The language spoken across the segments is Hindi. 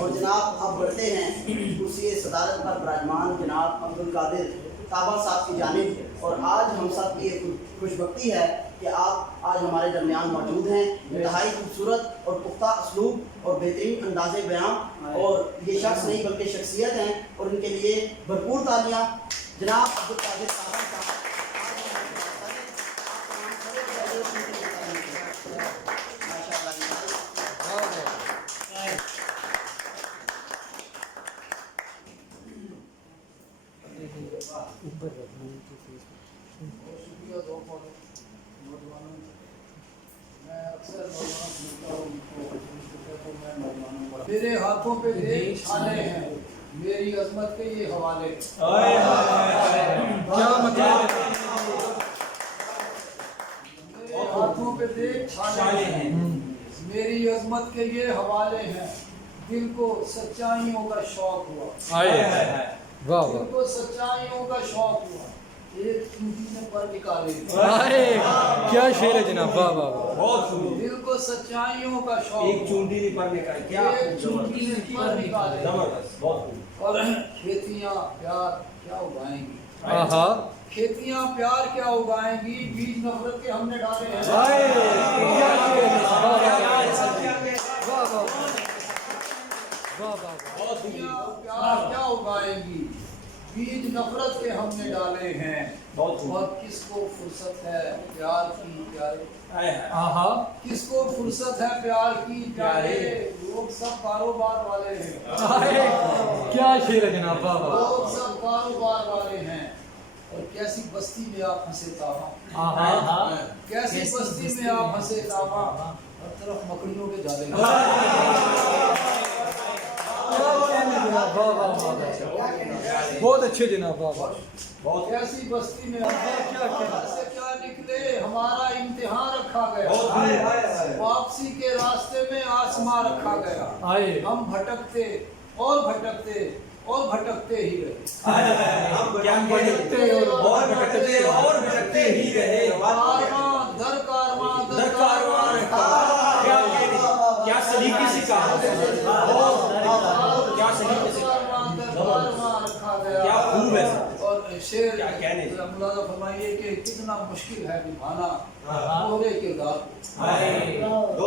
और जनाब अब बढ़ते हैं कुर्सी सदारत पर विराजमान जनाब अब्दुल कादिर ताबा साहब की जानिब। और आज हम सब की खुशबख्ती है कि आप आज हमारे दरमियान मौजूद हैं। इंतहाई खूबसूरत और पुख्ता असलूब और बेहतरीन अंदाज़े बयान और ये शख्स नहीं बल्कि शख्सियत हैं और इनके लिए भरपूर तालियाँ जनाब अब्दुल कादिर ताबा साहब। मेरे हाथों पे देख छाले हैं, मेरी अजमत के ये हवाले। क्या मतलब? मेरे हाथों पे देख छाले हैं, मेरी अजमत के ये हवाले हैं। दिल को सच्चाइयों का शौक हुआ, वाह दिल को सच्चाइयों का शौक हुआ। एक चूंटी ने पर निकाले, क्या शेर है जनाब, वाह वाह वाह। बहुत दिल को सच्चाइयों का शौक एक चूंटी ने पर निकाले, क्या एक चूंटी ने पर निकाले। जबरदस्त, बहुत और खेतियां प्यार क्या उगाएंगी, आहा, खेतियां प्यार क्या उगाएंगी, बीज नफरत के हमने डाले हैं। क्या शेर है, वाह वाह वाह वाह। खेतियां प्यार क्या उगाएंगी, बीज नफरत के हमने डाले हैं। बहुत और किसको फुर्सत है प्यार की प्यारे, आहा, किसको फुर्सत है प्यार की प्यारे। लोग सब कारोबार वाले हैं, क्या शेर है जनाब, वाह वाह। लोग सब कारोबार वाले हैं। और कैसी बस्ती में आप हंसे तावा, आहा, कैसी बस्ती में आप हंसे तावा। हर तरफ मकड़ियों के जाले, वाह वाह वाह, बहुत अच्छे जनाब, वाह वाह। बहुत कैसी बस्ती में से क्या निकले हमारा इम्तिहान रखा गया। वापसी के रास्ते में आसमां रखा गया। आए, हम भटकते और भटकते और भटकते ही रहे। हम क्या कहते और भटकते ही रहे। कारवां दर कारवां दर कारवां रखा, क्या कहने, क्या सलीके से कहा, क्या सलीके से कारवां दर कारवां रखा गया। क्या खूब है सर। और शेर क्या कहने। मुलाजा फरमाइए कि कितना मुश्किल है निभाना दोहरे किरदार को,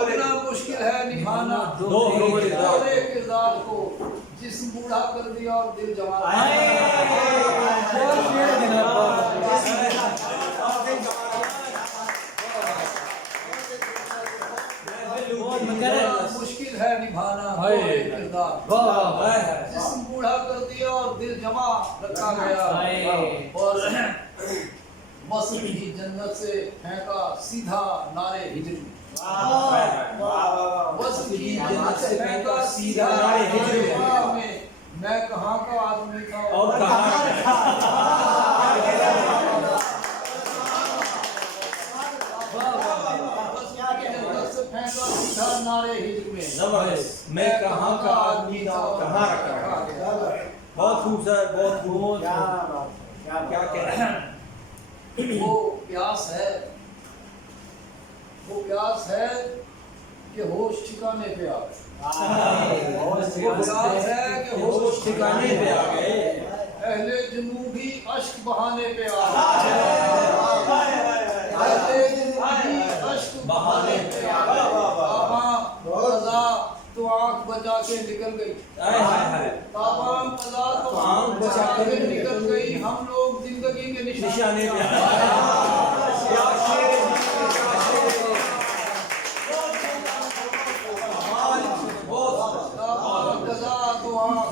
कितना मुश्किल है निभाना दोहरे किरदार को। जिस्म बूढ़ा कर दिया और दिल जवान। क्या शेर है जनाब, वाह मुश्किल है निभाना दोहरे किरदार, वाह। जिस्म बूढ़ा कर दिया और दिल जमा रखा गया। और मौसम ही जन्नत से फेंका सीधा नारे हिजर में। वस्ल की जन्नत से फेंका सीधा नारे हिजर में। मैं कहाँ का आदमी था और कहाँ नारे हिजर में। जबरदस्त, मैं कहाँ का आदमी था और कहाँ रखा गया। बहुत खूब सर, बहुत खूब। क्या कह रहे हैं। वो प्यास है, वो प्यास है कि होश ठिकाने पे आ गए। वो प्यास है कि होश ठिकाने पे आ गए। अहले जुनूबी अश्क बहाने पे आ गए। अहले जुनूबी अश्क बहाने पे आ गए। कज़ा तो आँख बचा के निकल गई, ताबाम कज़ा तो आँख बचा के निकल गई। हम लोग जिंदगी के निशाने पे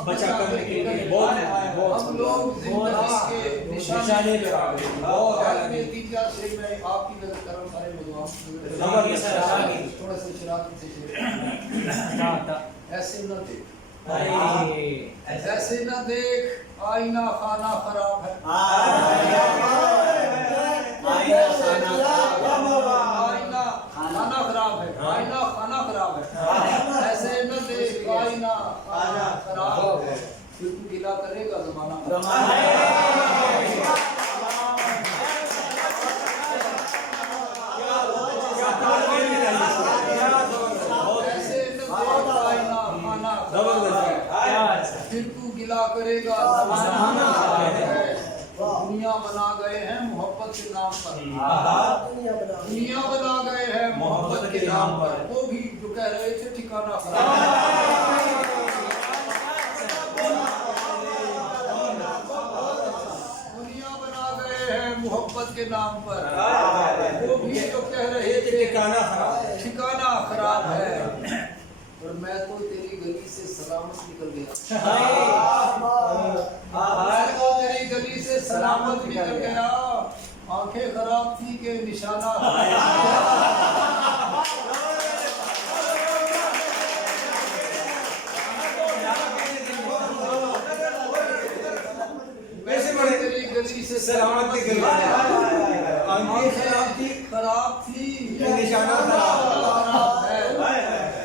बचा कर निकल गई। बहुत हम लोग जिंदगी के निशाने पे आ गए। बहुत नतीजा से मैं आपकी नजर कर रहा हूँ सारे लोग थोड़ा सा शरारत से ऐसे न देख, ऐसे न देख आईना खाना खराब है। आईना खाना खराब है, आईना खाना खराब है। ऐसे न देख आईना खाना खराब है। फिर तू गिला करेगा जमाना। ऐसे न देख आईना खाना खराब फिर तू गिला करेगा जमाना है। दुनिया बना गए हैं मोहब्बत के नाम पर, दुनिया बना गए हैं मोहब्बत के नाम पर। वो भी जो कह रहे थे ठिकाना खराब, दुनिया बना गए हैं मोहब्बत के नाम पर। वो भी जो कह रहे थे ठिकाना खराब है। और मैं तो तेरी गली से सलामत निकल गया, मैं तो तेरी गली से सलामत निकल गया। आंखें खराब थी के निशाना तेरी गली से सलामत निकल गया। आंखें खराब थी निशाना खराब है।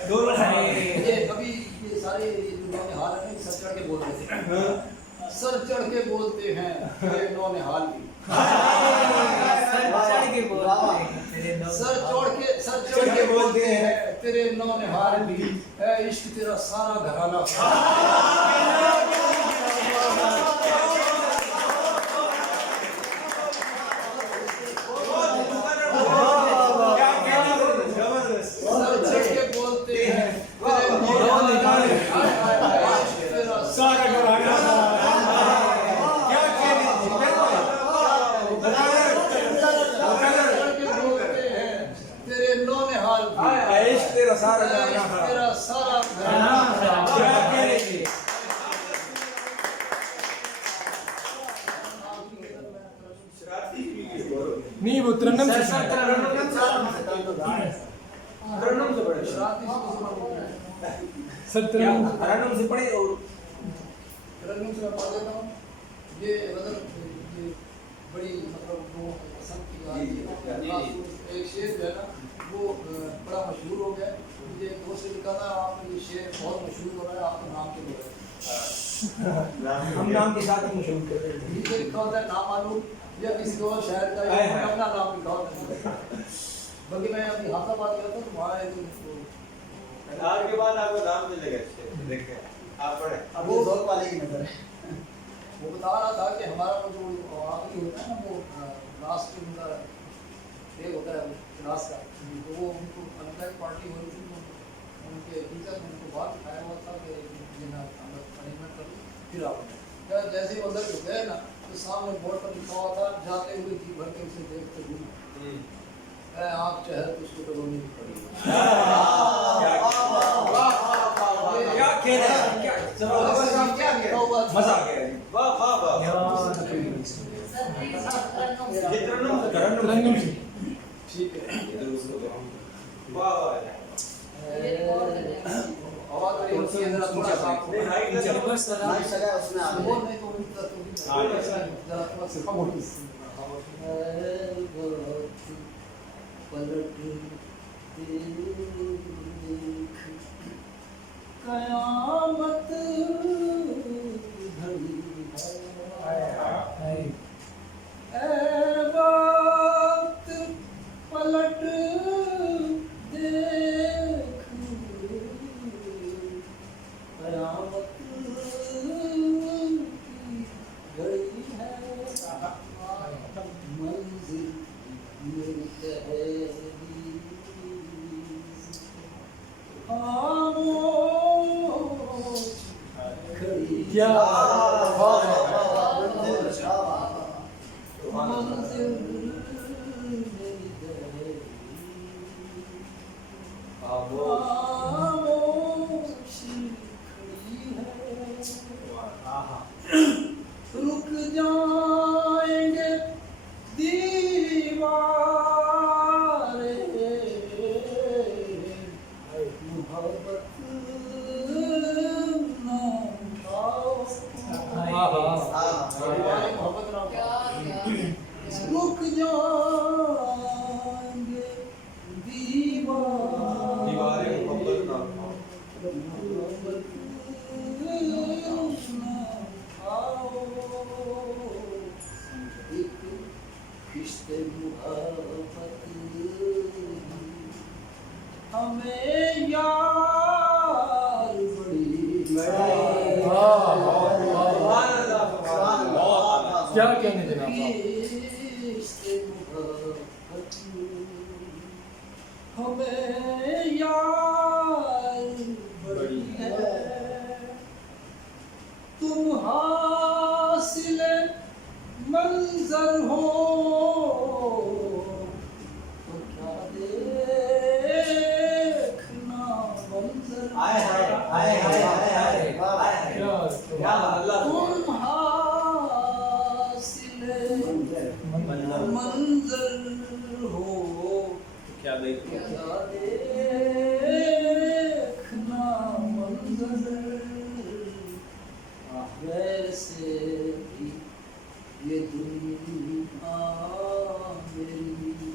दोनों ये अभी ये सारे नौने हाल है, सर चढ़ के बोल रहे थे, सर चढ़ के बोलते हैं तेरे नौने हाल भी, सर चढ़ के बोलते हैं तेरे नौने हाल भी। है इश्क तेरा सारा घराना नहीं वो तरन्नुम से तरन्नुम से पढ़े और तरन्नुम से मैं पढ़ देता हूँ। ये मतलब ये बड़ी मतलब वो पसंद की बात है। एक शेर जो है ना वो बड़ा मशहूर हो गया। मुझे दोस्त ने लिखा था आप ये शेर बहुत मशहूर हो रहा है आपके नाम के लिए। हम नाम के साथ ही मशहूर कर रहे हैं। नीचे लिखा होता है नाम मालूम या किसी और शहर का या अपना नाम लिखा होता है। बल्कि मैं अभी हैदराबाद गया था तो वहाँ एक आज के बाद आपको नाम मिलेगा। देखें आप पढ़े अब वो जोर वाले की नजर है। वो बता रहा था कि हमारा वो जो आखिरी होता है ना वो लास्ट उनका एक होता है क्लास का, तो वो उनको अलग पार्टी हो रही थी। उनके टीचर ने उनको बात उठाया हुआ था कि ये ना मैनेजमेंट कर लो फिर आप जैसे ही अंदर गए ना तो सामने बोर्ड पर लिखा हुआ था जाते हुए जी भर के उसे देखते हुए आप चाहे तो उसको तो रोनी भी पड़ेगी। क्या कह रहे हैं क्या मजा आ गया। वाह वाह वाह तरन्नुम से ठीक है। वाह वाह आवाज बड़ी होती है जरा थोड़ा सा नहीं हाइट नाइट सजा उसमें आगे वो नहीं तो उनका तो जरा थोड़ा सा कम होती है। पलट देख कयामत घड़ी है। ए वक्त पलट देख कयामत घड़ी है। मंजिल मेरी खामोश खड़ी क्या मंजिल मेरी खामोश खड़ी है। रुक जाएंगे दीवारे मोहब्बत ना आओ। मोहब्बत ना रुक क्या कहने जनाब आप? हमें यार बड़ी है तुम हासिल मंजर हो तो क्या देखना मंजर क्या तुम हासिल मंजर हो क्या देखते क्या देखना मंजर वैसे भी ये दुनिया मेरी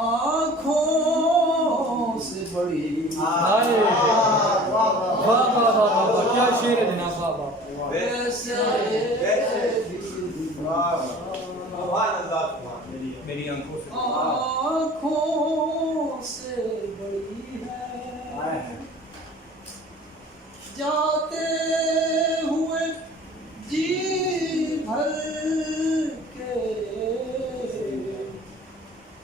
आँखों से बड़ी हाय वाह वाह वाह वाह क्या शेर है जनाब वाह वाह वैसे भी मेरी आंखों से आँखों से बड़ी है जाते हुए जी भर के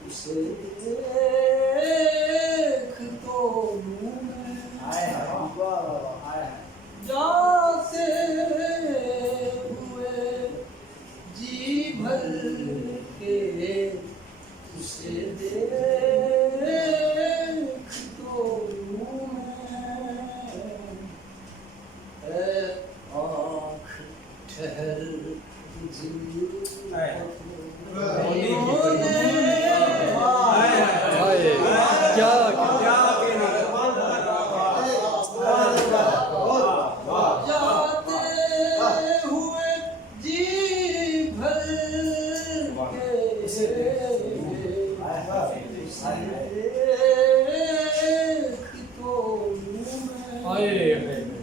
उसे देख तो लूं मैं जाते हुए जी भर के उसे देख तो लूं मैं आँख ठहर हाय क्या जाते हुए जी भर के देख तो लूं मैं हाय